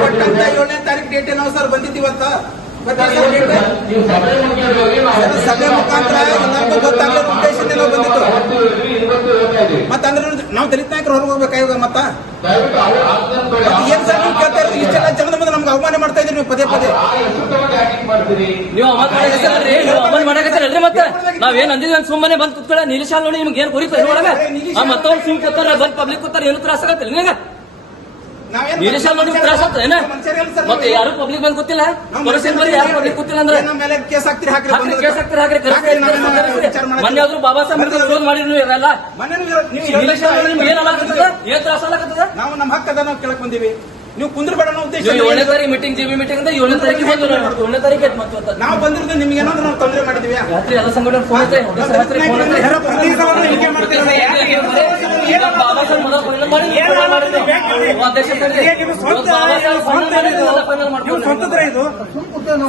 ಕೊಟ್ಟಂತ 7ನೇ ತಾರೀಕು ಡೇಟ್ ಏನೋ ಸರ್ ಬಂದಿದ್ದೀವತ್ತ ಸಭೆ ಮುಖಾಂತರ ಎಲ್ಲರಿಗೂ ಗೊತ್ತಾಗಲಿ ಉದ್ದೇಶದಿಂದ ನಾವು ಬಂದಿತ್ತು. ಮತ್ತಂದ್ರೆ ನಾವು ದಲಿತ ನಾಯಕರು ಹೊರಗೆ ಹೋಗ್ಬೇಕಾಗ ಮತ್ತ ಏನ್ ಸರ್ ನೀವು ಕೇಳ್ತಾ ಇರೋದು ಇಷ್ಟೆಲ್ಲ ಜನದ ಮುಂದೆ ನಮ್ಗೆ ಅವಮಾನ ಮಾಡ್ತಾ ಇದ್ರಿ ನೀವು ಪದೇ ಪದೇ. ನೀವು ಅವಮಾನ ಮಾಡಕತ್ತೀರಲ್ರಿ ಮತ್ತೆ ನಾವೇನ್ ಅಂದಿದ್ವಿ ಸುಮ್ಮನೆ ಬಂದ್ ಕುತ್ಕೊಳ್ಳ ನಿಲ್ಲಿಸಾಲ್ ನೋಡಿ ನಿಮ್ಗೆ ಏನ್ ಕುರಿತು ಒಳಗೆ ಮತ್ತವ್ರು ಸುಮ್ ಕೂತಾರ ಬಂದ್ ಪಬ್ಲಿಕ್ ಕೂತಾರ ಏನು ತ್ರಾಸ ಆಗತ್ತಿಲ್ಲ ನಿಮಗೆ ನಿಲ್ಲಿಸಾಲ್ ನೋಡಿ ತ್ರಾಸ ಆಗ್ತದೆ ಮತ್ತೆ ಯಾರು ಪಬ್ಲಿಕ್ ಬಂದ್ ಗೊತ್ತಿಲ್ಲ ಯಾರು ಪಬ್ಲಿಕ್ ಗೊತ್ತಿಲ್ಲ ಅಂದ್ರೆ ಕೇಸ್ ಹಾಕ್ತಿರಿ ಹಾಕ್ರಿ ಮೊನ್ನೆ ಆದ್ರೂ ಬಾಬಾ ಸಾಹೇಬ್ ವಿರೋಧ ಮಾಡಿ ನೀವು ಇರಲ್ಲ ಏನ್ ತ್ರಾಸ ಆಗತ್ತದ ನಾವು ನಮ್ಮ ಹಕ್ಕದ ನಾವು ಕೇಳಕ್ ಬಂದೀವಿ. ನೀವು ಕುಂದ್ರಬೇಡ ಅನ್ನೋ ಉದ್ದೇಶ 7ನೇ ತಾರೀಕು ಮೀಟಿಂಗ್ ಜಿಬಿ ಮೀಟಿಂಗ್ ಅಂತ 7ನೇ ತಾರೀಕಿಗೆ ಬಂದು 7ನೇ ತಾರೀಕು ನಾವು ಬಂದಿರೋದು ನಿಮ್ಗೆ ಏನಾದ್ರು ನಾವು ತೊಂದರೆ ಮಾಡಿದೀವಿ. ರಾತ್ರಿ ಎಲ್ಲ ಸಂಘಟನೆ ಫೋನ್ ಐತೆ ಬಾಬಾ ಸಾಹೇಬ್ ಇದು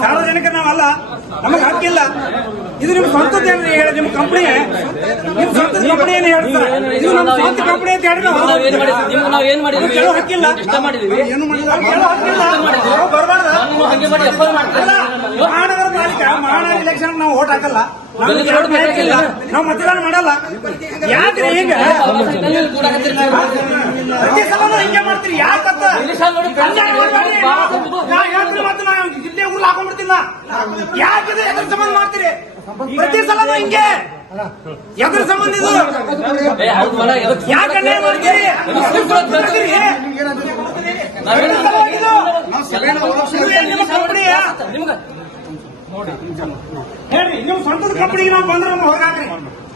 ಸಾರ್ವಜನಿಕ ನಾವಲ್ಲ, ನಮಗೆ ಹಕ್ಕಿಲ್ಲ. ಇದು ನಿಮ್ ಸ್ವಂತದ ನಿಮ್ ಕಂಪನಿ ನಿಮ್ ಸ್ವಂತ ಕಂಪನಿ ಏನು ಹೇಳ್ತಾರೆ, ಇದು ನಮ್ಮ ಸ್ವಂತ ಕಂಪನಿ ಅಂತ ಹೇಳಿ ನಾವ್ ಏನ್ ಮಾಡಿದ್ವಿ ಕೇಳೋ ಹಕ್ಕಿಲ್ಲ, ಇಷ್ಟ ಮಾಡಿದ್ವಿ ಕೇಳೋ ಹಕ್ಕಿಲ್ಲ. ಹಂಗೆ ಮಾಡಿ ಮಹಾನಗರ ಪಾಲಿಕೆ ಮಹಾನಗರ ಇಲೆಕ್ಷನ್ ನಾವು ಓಟ್ ಹಾಕಲ್ಲ, ನಾವು ಮತದಾನ ಮಾಡಲ್ಲ. ಯಾಕ್ರಿ ಹಿಂಗ ಪ್ರತಿ ಸಲ ಹಿಂಗೆ ಮಾಡ್ತೀರಿ? ಯಾಕತ್ತ ಇಲ್ಲೇ ಊರ್ ಹಾಕೊಂಡ್ಬಿಡ್ತಿಲ್ಲ. ಯಾಕಿದೆ ಎದ್ರ ಸಂಬಂಧ ಮಾಡ್ತೀರಿ? ಪ್ರತಿ ಸಲ ಹಿಂಗೆ ಎದ್ರ ಸಂಬಂಧ ಇದು? ಯಾಕೆ ಅನ್ಯಾಯ ಮಾಡ್ತೀರಿ? ಹೇಳ್ರಿ, ನೀವು ಸ್ವಂತದ ಕಂಪನಿಗೆ ನಾವು ಬಂದ್ರೆ ನಮ್ಗೆ ಹೋಗಾಕ್ರಿ.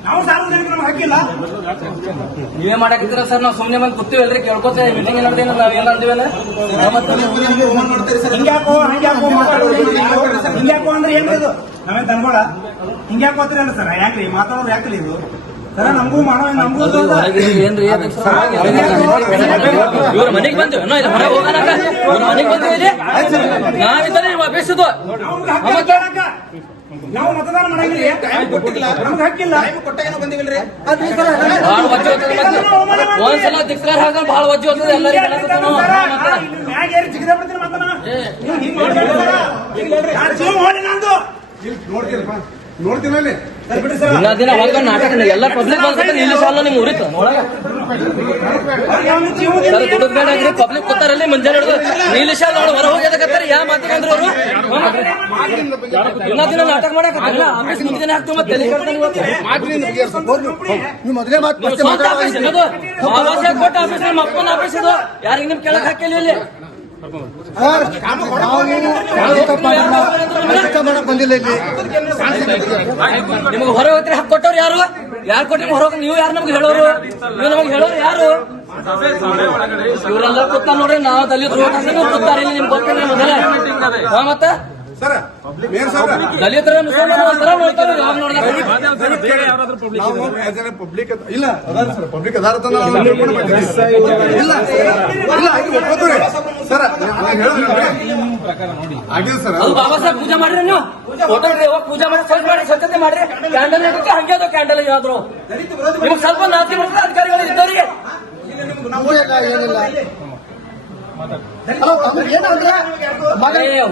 ನಾವು ಸಾರ್ವಜನಿಕರು ನಮ್ಗೆ ಹಕ್ಕಿಲ್ಲ. ನೀವೇ ಮಾಡಾಕಿದ್ರ ಸರ್, ನಾವು ಸುಮ್ನೆ ಬಂದು ಕೂತೀವಲ್ರಿ ಕೇಳ್ಕೊತ ಮೀಟಿಂಗ್ ಏನಾದ್ರು ನಾವ್ ಏನ್ ಅಂದಿವಲ್ಲ ಹಿಂಗ್ಯಾಕೋ ಹಂಗ್ಯಾಕೋ ಮಾತಾಡೋದು ಹಿಂಗ್ಯಾಕೋ ಅಂದ್ರೆ ಏನ್ರಿ? ನಾವೇ ತಂಗೋಳ ಹಿಂಗ್ಯಾಕೋ ಅಂತೀರಲ್ಲ ಸರ್. ಯಾಕ್ರಿ ಮಾತಾಡೋರು ಯಾಕಲಿ ಇದು ಸರ? ನಮಗೂ ಮಾಡೋ ನಮಗೂ ಏನ್ರಿ ಇವ್ರ ಮನೆಗೆ ಬಂದು ಹೊರಗೆ ಹೋಗೋಣ ಮನೆಗೆ ಬಂದಿವಿ ನಾವಿದ್ದಾರೆ ಅಪೇಕ್ಷಿದ್ವು. ನಾವು ಮತದಾನ ಮಾಡಂಗಿಲ್ಲ, ನಮ್ಗೆ ಹಕ್ಕಿಲ್ಲ. ಬಂದಿವಿಲ್ರಿ ಬಹಳ ವಜ್ಜೆ ಹೋಗ್ತದೆ, ಒಂದ್ಸಲ ಧಿಕ್ಕಾರ ಹಾಕ ಬಹಳ ವಜ್ಜೆ ಹೋಗ್ತದೆ ಎಲ್ಲರಿಗೂ. ಜಿಗದ ಬಿಡ್ತೀನಿ ಮತನ ನೋಡ್ತೀನಿ ದಿನ ದಿನ ಒಂದ್ ನಾಟಕ ಎಲ್ಲ ಪಬ್ಲಿಕ್ ಬಂದ್ಬಿಟ್ಟು ಇಲ್ಲಿ ಸಾಲ ನಿಮ್ ಉರಿತ ಒಳಗ ದುಡ್ಡು ಬೇಡ ಪಬ್ಲಿಕ್ ಕೂತಾರಲ್ಲಿ ಮುಂಜಾನೆ ಹಿಡಿದು ನೀಲಿ ಶಾಲ ಹೊರ ಹೋಗ್ಯದಕತ್ತಾರ ಯಾವ ಮಾತಿಗೆ ಅಂದ್ರು ಅವರು ದಿನ ದಿನ ನಾಟಕ ಮಾಡಕತ್ತಾರ. ಆಫೀಸ್ ಮುಂದಿನ ಹಾಕ್ತೀವಿ ಮತ್ತೆ ಬಾಬಾ ಸಾಹೇಬ್ ಕೊಟ್ಟ ಆಫೀಸ್ ನಿಮ್ಮ ಅಪ್ಪನ ಆಫೀಸ್ ಇದು, ಯಾರಿಗೆ ನಿಮ್ ಕೆಳಕ್ ಹಾಕಿಲ್ಲ ಇಲ್ಲಿ. ಬಂದಿಲ್ಲ ಇಲ್ಲಿ ನಿಮ್ಗೆ ಹೊರ ಹೋಗ್ತೀರಿ ಹಕ್ಕು ಕೊಟ್ಟವ್ರು ಯಾರು? ಯಾರು ಕೊಟ್ಟಿರಿ ಹೊರ? ನೀವು ಯಾರು ನಮ್ಗೆ ಹೇಳೋರು? ನೀವು ನಮ್ಗೆ ಹೇಳೋರು ಯಾರು? ಇವರೆಲ್ಲ ಕೂತ ನೋಡ್ರಿ, ನಾವು ದಲಿತರು ಕೂತಾರೆ ಇಲ್ಲಿ. ನಿಮ್ಗೆ ಗೊತ್ತಿಲ್ಲ ಮೊದಲೇ ಮತ್ತೆ ದಲಿತರ ಪಬ್ಲಿಕ್ ಇಲ್ಲ ಸರ್, ಪಬ್ಲಿಕ್ ಅದಾರ ಸರ್ ಆಗಿದೆ ಸರ್. ಅದು ಬಾಬಾ ಸಾಹೇಬ್ ಪೂಜೆ ಮಾಡ್ರಿ, ನೀವು ಫೋಟೋ ಪೂಜೆ ಮಾಡಿ ಸ್ವಚ್ಛ ಮಾಡಿ ಸ್ವಚ್ಛತೆ ಮಾಡ್ರಿ. ಕ್ಯಾಂಡಲ್ ಇಡಕ್ಕೆ ಹಂಗೆ ಅದು ಕ್ಯಾಂಡಲ್ ಯಾವ್ದು ನಿಮ್ಗೆ ಸ್ವಲ್ಪ ನಾಚಿ ಮಾಡ್ತಾರೆ ಅಧಿಕಾರಿಗಳು ಇದ್ದವರಿಗೆ.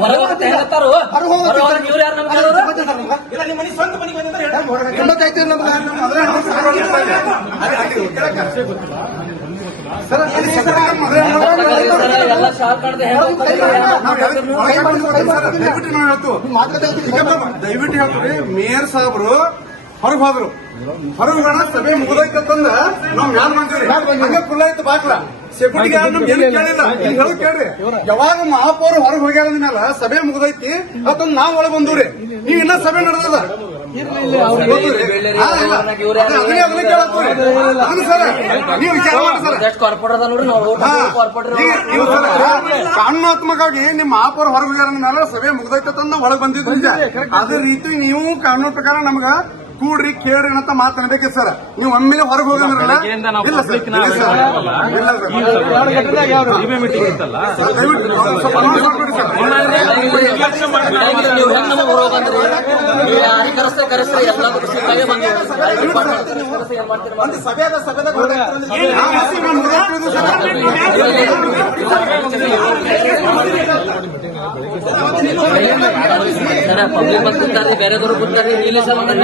ಹೊರಗೆ ಹೇಳ್ತಾರು ಇವ್ರು ಯಾರು ನಮ್ಗೆ ಹೇಳೋರು? ಎಲ್ಲ ಶಾಕ್ ಮಾಡಿದೆ ದಯವಿಟ್ಟು ಹೇಳ್ತೀವಿ. ಮೇಯರ್ ಸಾಹೇಬ್ರು ಹೊರಗೆ ಹೋದ್ರು, ಹೊರಗೆ ಹೋಗೋಣ ಸಭೆ ಮುಗಿದೈತಂದ ನಾವ್ ಯಾರು ಮಾಡ್ತೀವಿ ಹಂಗ ಕುಲ್ಲ ಆಯ್ತು ಬಾಕ್ಲ ಸೆಕ್ಯೂರಿಟಿ ನಮ್ಗೆ ಏನು ಕೇಳಿಲ್ಲ. ಹೇಳಿ ಕೇಳ್ರಿ, ಯಾವಾಗ ಮಹಾಪೌರ್ ಹೊರಗೆ ಹೋಗ್ಯಾರ ಅಂದ್ಮೇಲೆ ಸಭೆ ಮುಗಿದೈತಿ ಅದನ್ನ ನಾವ್ ಒಳಗೆ ಬಂದವ್ರಿ. ನೀವ್ ಇನ್ನ ಸಭೆ ನಡೆದದ ನೀವು ವಿಚಾರ ಮಾಡಿ ಕಾನೂನಾತ್ಮಕವಾಗಿ ನಿಮ್ ಮಹಾಪೌರ್ ಹೊರಗೆ ಹೋಗ್ಯಾರ ಅಂದ್ಮೇಲೆ ಸಭೆ ಮುಗಿದೈತಂದ ಒಳಗೆ ಬಂದಿದ್ವಿ. ಅದೇ ರೀತಿ ನೀವು ಕಾನೂನು ಪ್ರಕಾರ ನಮ್ಗ ಕೂಡ್ರಿ ಕೇಳ್ರಿ ಅಂತ ಮಾತಾಡಬೇಕೆ ಸರ್. ನೀವು ಒಮ್ಮೆಲೆ ಹೊರಗೆ ಹೋಗಂದ್ರಲ್ಲ ಬೆಳಗ್ಗೆಯಿಂದ ನಾವು ಇಲ್ಲ ಸರ್, public ನಾವು ಇಲ್ಲ ಸರ್. ಇಲ್ಲ ಸರ್. ರಿವ್ಯೂ ಮೀಟಿಂಗ್ ಇತ್ತಲ್ಲ ದಯವಿಟ್ಟು ಸ್ವಲ್ಪ announce ಮಾಡ್ಬಿಡಿ ಸರ್. ನೀವು ಹೆಂಗ್ ನಮಗೆ ಹೊರ ಬಂದ್ರಿ ನೀವು ಯಾರಿಗೆ ಕರೆಸ್ತಾರೆ ಎಲ್ಲದಕ್ಕೂ ಸಿಕ್ಕಾಗೆ ಬಂದಿರಿ ಒಂದು ಸಭೆಯಾದ ಸಭೆದಾಗ ಹೊರಗೆ ಪಬ್ಲಿಕ್ ಬಂದು ಕೂತಾರ್ರಿ ಬೇರೆದವರು ಕೂತಾರ್ರಿ ನೀಲೇಶ ಮಾಡ್ತಾರಿ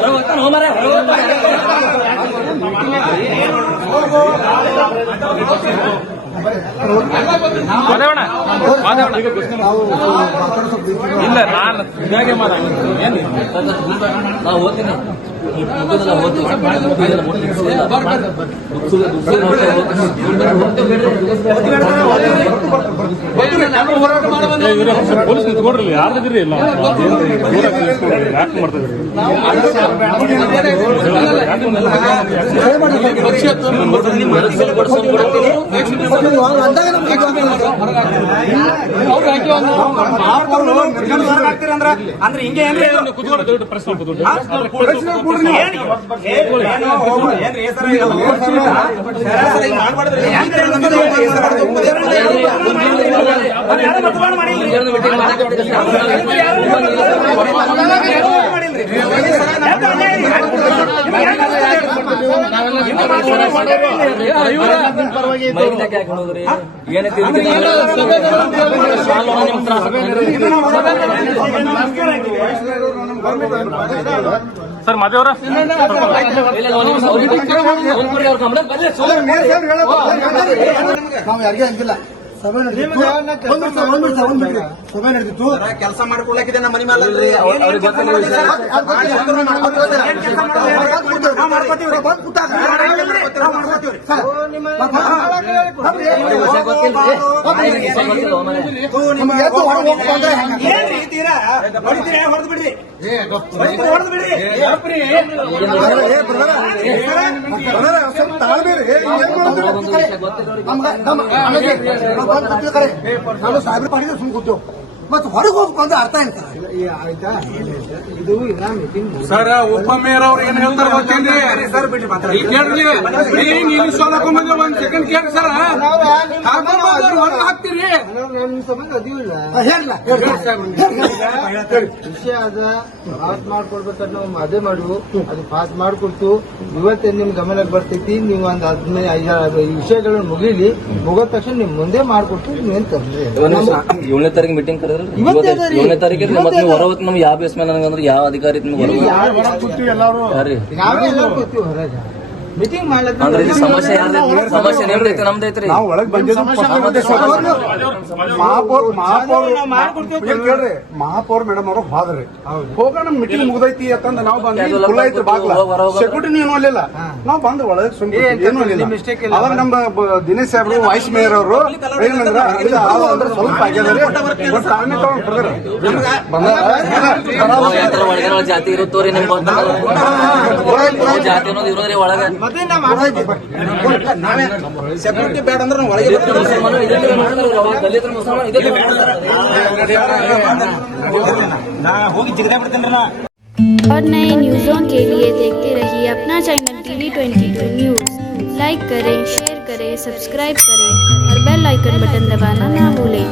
ಹೊರ ಹೋಗ್ತಾನೆ ಹೋಮಾರ ಮಾದೇವಣ್ಣ ಇಲ್ಲ ನಾನು ಇದಾಗೆ ಏನು ನಾವು ಓದ್ತೀನಿ ಪೊಲೀಸ್ ನಿಂತ್ಕೊಡ್ರಿ ಯಾರ್ದಿರಿ ಇಲ್ಲ ಯಾಕೆ ಮಾಡ್ತಿದ್ರಿ ಅಂದ್ರೆ ಹಿಂಗೆ ಏನ್ರಿ ಕುತ್ಕೊಂಡು ಪ್ರೆಸ್ ಕೂತ್ಕೊಂಡು ಸರ್ ಮಾದೇವ್ರ ನಾವು ಯಾರಿಗೆ ಅಂತಿಲ್ಲ. ಸಭೆ ನಡೆದಿತ್ತು. ಸಭೆ ನಡೆದಿತ್ತು. ಕೆಲಸ ಮಾಡ್ಕೊಳಕಿದೆ ನಮ್ಮ ಮನೆ ಮೇಲೆ ಹೊಡೆದು ಬಿಡಿ ಸ್ವಲ್ಪ ತಾಳ್ಬೇರಿ. ನಾನು ಸಾಹೇಬ್ರ ಪಾಡಿಗೆ ಸುಮ್ ಕೂತು ಮತ್ತೆ ಹೊರಗೆ ಹೋಗ್ಬೇಕು ಅರ್ಥ ಆಯ್ತಾ ಆಯ್ತಾ ಇದು ಇಲ್ಲ ಮೀಟಿಂಗ್ ಸರ್ ಉಪಮೇಯರ್ ಅವ್ರು ಏನ್ ಹೇಳ್ತಾರೆ ಗೊತ್ತೇನ್ರಿ ಸರ್ ಬಿಡ್ರಿ ಮಾತಾಡಿ ಕೇಳ್ರಿ ನೀವು ಸೋಲಕೊಂಡ್ ಒಂದ್ ಸೆಕೆಂಡ್ ಕೇಳ್ರಿ ಸರ್ ಹೊರಗೆ ಹಾಕ್ತೀರಿ ನಿಮ್ಮ ಸಂಬಂಧ ಅದಿವಿಲ್ಲ ಹೇಳ ವಿಷಯ ಅದ ಪಾಸ್ ಮಾಡ್ಕೊಡ್ಬೇಕಾದ್ರೆ ನಾವು ಅದೇ ಮಾಡುವು ಅದು ಪಾಸ್ ಮಾಡ್ಕೊಡ್ತು. ಇವತ್ತೇ ನಿಮ್ ಗಮನಕ್ಕೆ ಬರ್ತೈತಿ. ನೀವು ಒಂದ್ 15 ವಿಷಯಗಳನ್ನ ಮುಗಿಲಿ. ಮುಗಿದ ತಕ್ಷಣ ನಿಮ್ ಮುಂದೆ ಮಾಡ್ಕೊಡ್ತೀವಿ. ನೀವೇನ್ ತೊಂದ್ರೆ 7ನೇ ತಾರೀಕು ಮೀಟಿಂಗ್ ಕರೆದ್ರೆ 7ನೇ ತಾರೀಕಿಗೆ ಮತ್ತೆ ನೀವು ಹೊರ ಹೋಗಿ ನಮ್ಗೆ ಯಾವ ಬೇಸ್ ಮೇಲೆ ನನಗಂದ್ರೆ ಯಾವ ಅಧಿಕಾರಿ ನಿಮ್ಗೆ ಯಾರ್ರಿ ನಾವೇ ಎಲ್ಲರೂ ಕೂತೀವಿ ಹೊರಗೆ ಮೀಟಿಂಗ್ ಅಂದ್ರೆ ಇದು ಸಮಸ್ಯೆ ಸಮಸ್ಯೆ ನಿಮ್ದೈತಿ ನಮ್ದೈತ್ರಿ ನಾವು ಒಳಗೆ ಬಂದಿದ್ದು ಕೇಳ್ರಿ ಮಹಾಪೌರ್ ಮೇಡಮ್ ಅವರು ಹೋದ್ರಿ ಹೋಗೋಣ ಮೀಟಿಂಗ್ ಮುಗ್ದೈತಿ ಅಂತಂದ ನಾವು ಬಂದ್ವಿ ಫುಲ್ ಐತ್ರಿ ಬಾಗ್ಲ ಸೆಕ್ಯೂರಿಟಿ ಏನು ಅಲ್ಲಿಲ್ಲ ನಾವು ಬಂದು ಒಳಗೆ ಸುಮ್ಮನೆ ಏನು ಅಲ್ಲಿಲ್ಲ. ಅವಾಗ ನಮ್ಮ ದಿನೇಶ್ ಸಾಹೇಬ್ರು ವೈಸ್ ಮೇಯರ್ ಅವರು ಏನಂದ್ರ ಅಂದ್ರೆ ಸ್ವಲ್ಪ ಆಗ್ಯದ್ರಿ ಬಟ್ ತಾನೇ ತಗೊಂಡ್ ಒಳಗಿನ ಜಾತಿ ಇರುತ್ತೋರಿ ನಿಮ್ಗೆ ಜಾತಿ ಅನ್ನೋದು ಇರೋದ್ರಿ ಒಳಗ ಸೆಕ್ಯೂರಿಟಿ ಬೇಡ ಅಂದ್ರೆ ನಾವು ಒಳಗೆ ದಲಿತರ ಮುಸಲ್ಮಾನ ಇದೇ ಹೋಗಿ ಜಿಗದ ಬಿಡ್ತೇನ್ರಿ ನಾ. और नए न्यूज़ों के लिए देखते रहिए अपना चैनल TV22 न्यूज़। लाइक करें, शेयर करें, सब्सक्राइब करें और बेल आइकन बटन दबाना ना भूलें।